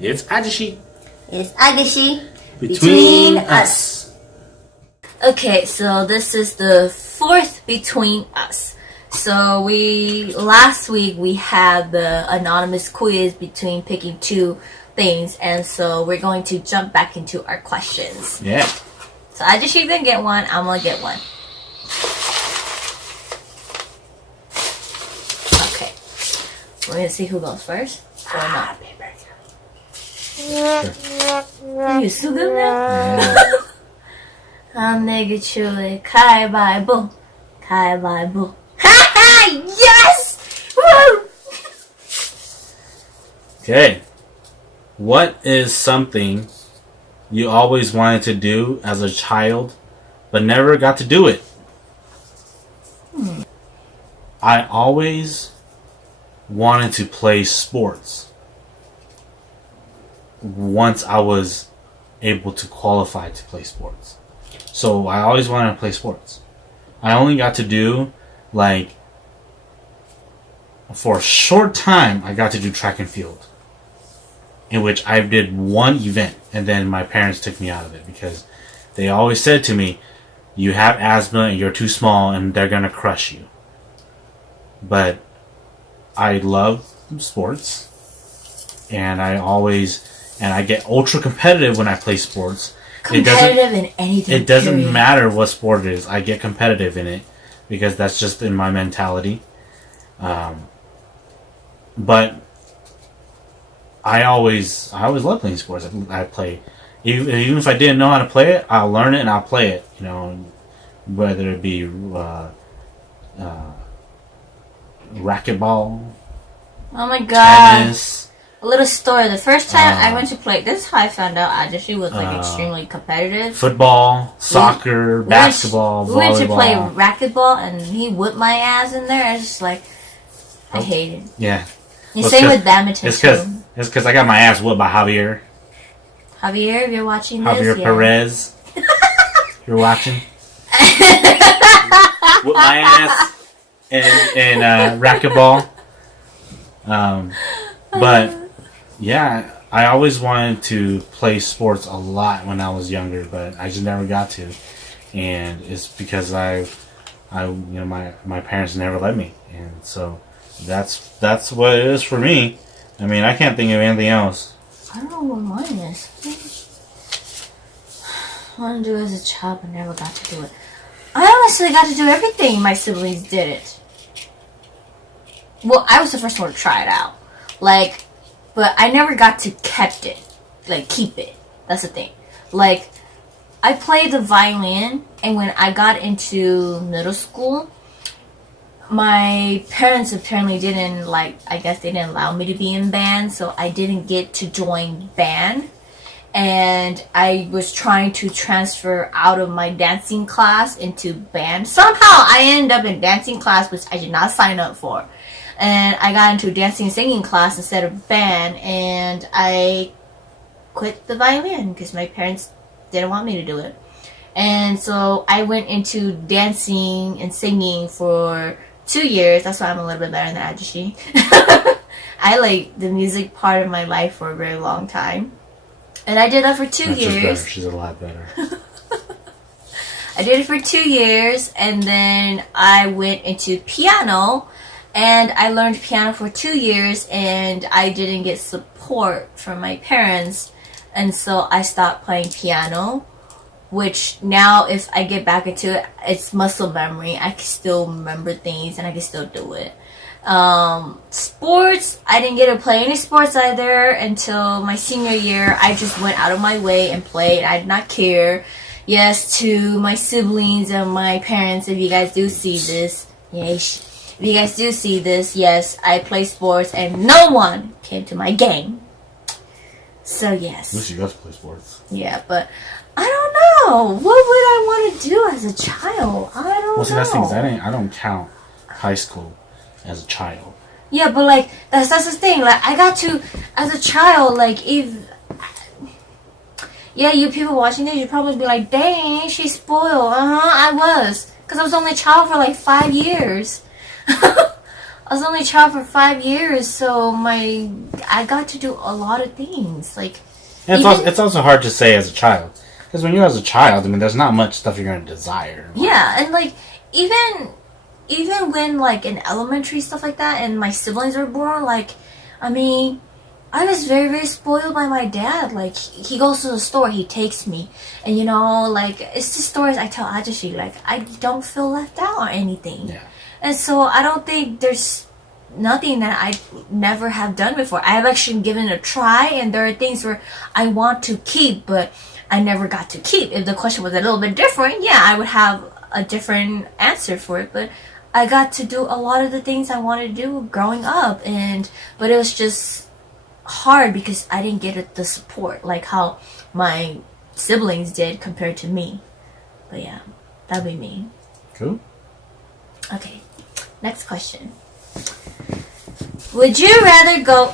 It's Ahjuxue. It's Agashe. Between us. Okay, so this is the fourth Between Us. So last week we had the anonymous quiz between picking two things, and so we're going to jump back into our questions. Yeah. So Ahjuxue gonna get one, I'm gonna get one. Okay. We're gonna see who goes first. Or not. You so good now? Ahjuxue Agashe. Yes! Woo! Okay. What is something you always wanted to do as a child, but never got to do it? I always wanted to play sports once I was able to qualify to play sports. So I always wanted to play sports. I only got to do, for a short time, I got to do track and field, in which I did one event, and then my parents took me out of it because they always said to me, you have asthma and you're too small and they're going to crush you. But I love sports, and I get ultra competitive when I play sports. Competitive in anything. It doesn't matter what sport it is. I get competitive in it because that's just in my mentality. But I always love playing sports. I play, even if I didn't know how to play it, I'll learn it and I'll play it. You know, whether it be racquetball. Oh my god. Tennis. A little story. The first time I went to play, this is how I found out Ahjuxue was extremely competitive. Football, soccer, basketball, volleyball. We went to play racquetball and he whipped my ass in there. I was just like, I hate it. Yeah. And same with badminton. It's because I got my ass whipped by Javier. Javier, if you're watching this. Javier Perez. You're watching. Whip my ass in racquetball. But yeah, I always wanted to play sports a lot when I was younger, but I just never got to. And it's because my parents never let me, and so that's what it is for me. I mean, I can't think of anything else. I don't know what mine is. I want to do it as a child, but never got to do it. I honestly got to do everything my siblings did it. Well, I was the first one to try it out. But I never got to keep it. That's the thing. I played the violin, and when I got into middle school, my parents apparently didn't I guess they didn't allow me to be in band, so I didn't get to join band. And I was trying to transfer out of my dancing class into band. Somehow I ended up in dancing class, which I did not sign up for. And I got into dancing and singing class instead of band, and I quit the violin because my parents didn't want me to do it. And so I went into dancing and singing for 2 years. That's why I'm a little bit better than Ahjuxue. I like the music part of my life for a very long time. And I did that for 2 years. Better. She's a lot better. I did it for 2 years, and then I went into piano. And I learned piano for 2 years, and I didn't get support from my parents. And so I stopped playing piano, which now if I get back into it, it's muscle memory. I can still remember things, and I can still do it. Sports, I didn't get to play any sports either until my senior year. I just went out of my way and played. I did not care. Yes, to my siblings and my parents, if you guys do see this, yes. If you guys do see this, yes, I play sports and no one came to my game. So, yes. At least you got to play sports. Yeah, but I don't know. What would I want to do as a child? I don't know. Well, see, that's the thing. I don't count high school as a child. Yeah, but, that's the thing. I got to, as a child, if... Yeah, you people watching this, you'd probably be like, dang, she's spoiled. I was. Because I was only a child for, 5 years. I was only a child for 5 years, so I got to do a lot of things. Like, and it's also hard to say as a child. Because when you're as a child, I mean, there's not much stuff you're going to desire. Yeah, and like, even when like in elementary stuff like that, and my siblings were born, like, I mean, I was very, very spoiled by my dad. Like, he goes to the store, he takes me. And, you know, like, it's the stories I tell Ahjuxue. Like, I don't feel left out or anything. Yeah. And so I don't think there's nothing that I never have done before. I have actually given it a try, and there are things where I want to keep, but I never got to keep. If the question was a little bit different, yeah, I would have a different answer for it. But I got to do a lot of the things I wanted to do growing up. But it was just hard because I didn't get the support like how my siblings did compared to me. But yeah, that'd be me. Cool. Okay, next question. Would you rather go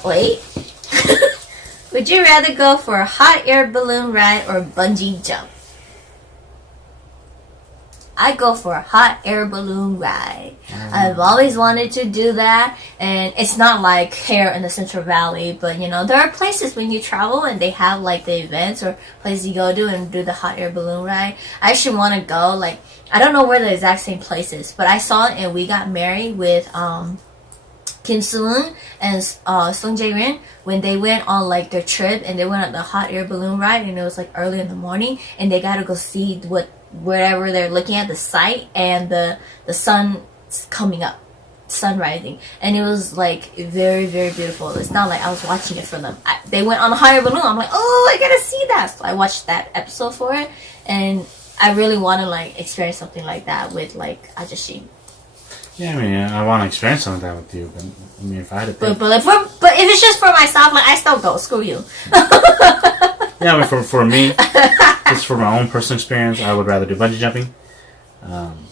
would you rather go for a hot air balloon ride or bungee jump? I go for a hot air balloon ride. I've always wanted to do that, and it's not like here in the Central Valley, but you know, there are places when you travel and they have like the events or places you go to and do the hot air balloon ride. I actually want to go. Like, I don't know where the exact same place is, but I saw it and We Got Married with Kim Soo-eun and Sung Jae-rin when they went on like their trip, and they went on the hot air balloon ride, and it was like early in the morning, and they got to go see wherever they're looking at the site, and the sun coming up, sun rising, and it was like very, very beautiful. It's not like I was watching it for them. They went on a hot air balloon. I'm like, oh, I gotta see that. So I watched that episode for it, and I really want to like experience something like that with like Ahjuxue. Yeah, I mean, I want to experience something like that with you, but I mean, if I had to pick... But if it's just for myself, like, I still go. Screw you. Yeah, but for me, just for my own personal experience, I would rather do bungee jumping.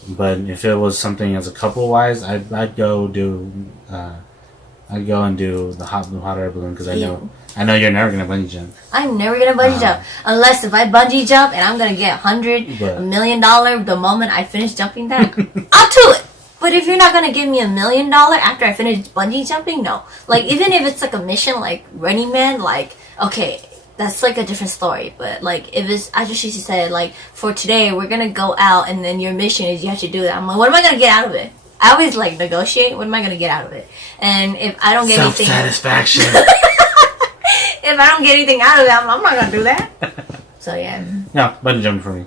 But if it was something as a couple wise, I'd go and do the hot air balloon, because I know you're never gonna bungee jump. I'm never gonna bungee jump unless if I bungee jump and I'm gonna get $100 million the moment I finish jumping that, I'll do it. But if you're not gonna give me $1 million after I finish bungee jumping, no. Like, even if it's like a mission like Running Man, like, okay, that's like a different story. But like, if it's, I just used to say like, for today we're gonna go out and then your mission is you have to do that. I'm like, what am I gonna get out of it? I always like negotiate. What am I gonna get out of it? And if I don't get anything, self-satisfaction. If I don't get anything out of it, I'm not gonna do that. So yeah. No, bungee jumping for me.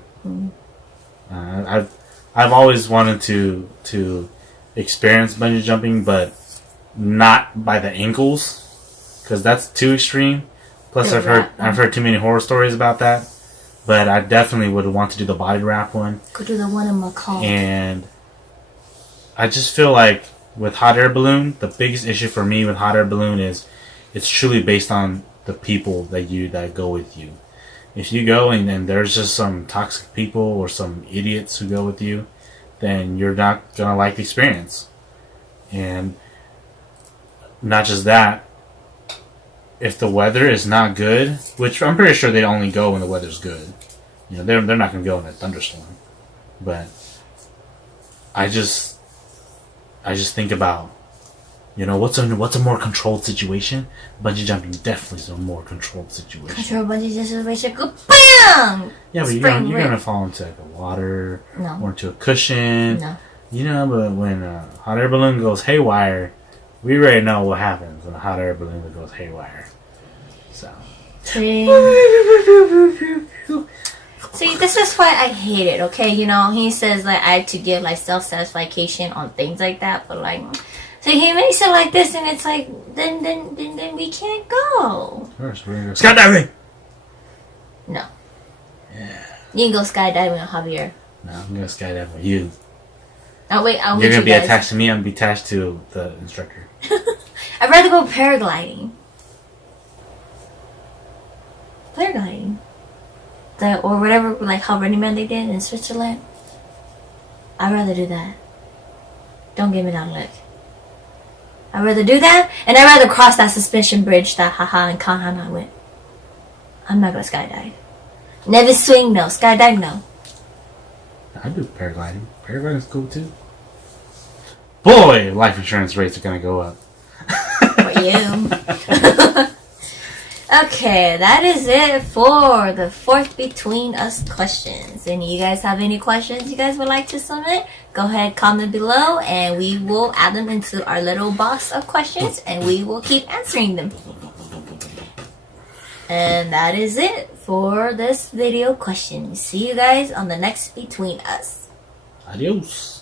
I've always wanted to experience bungee jumping, but not by the ankles, because that's too extreme. Plus, I've heard too many horror stories about that. But I definitely would want to do the body wrap one. Go do the one in Macau. And I just feel like with hot air balloon, the biggest issue for me with hot air balloon is it's truly based on the people that go with you. If you go and then there's just some toxic people or some idiots who go with you, then you're not going to like the experience. And not just that, if the weather is not good, which I'm pretty sure they only go when the weather's good. You know, they're not going to go in a thunderstorm. But I just think about, you know, what's a more controlled situation? Bungee jumping definitely is a more controlled situation. Control bungee situation, go BAM! Yeah, but you're gonna fall into like the water or into a cushion. No. You know, but when a hot air balloon goes haywire, we already know what happens when a hot air balloon goes haywire. So. See, this is why I hate it, okay? You know, he says that I had to give like self-satisfaction on things like that, but like, so he makes it like this, and it's like, then we can't go. Of course, we're gonna go skydiving. No. Yeah. You can go skydiving on Javier. No, I'm gonna skydive with you. Oh wait, You're gonna be attached to me. I'm gonna be attached to the instructor. I'd rather go paragliding. Paragliding. Or whatever, like how Running Man they did in Switzerland. I'd rather do that. Don't give me that look. I'd rather do that, and I'd rather cross that suspension bridge that Haha and Kahana went. I'm not gonna skydive. Never swing, no. Skydive, no. I do paragliding. Paragliding's cool too. boy, life insurance rates are gonna go up. For you. Okay, that is it for the Fourth Between Us questions. And you guys have any questions you guys would like to submit? Go ahead, comment below, and we will add them into our little box of questions, and we will keep answering them. And that is it for this video question. See you guys on the next Between Us. Adios.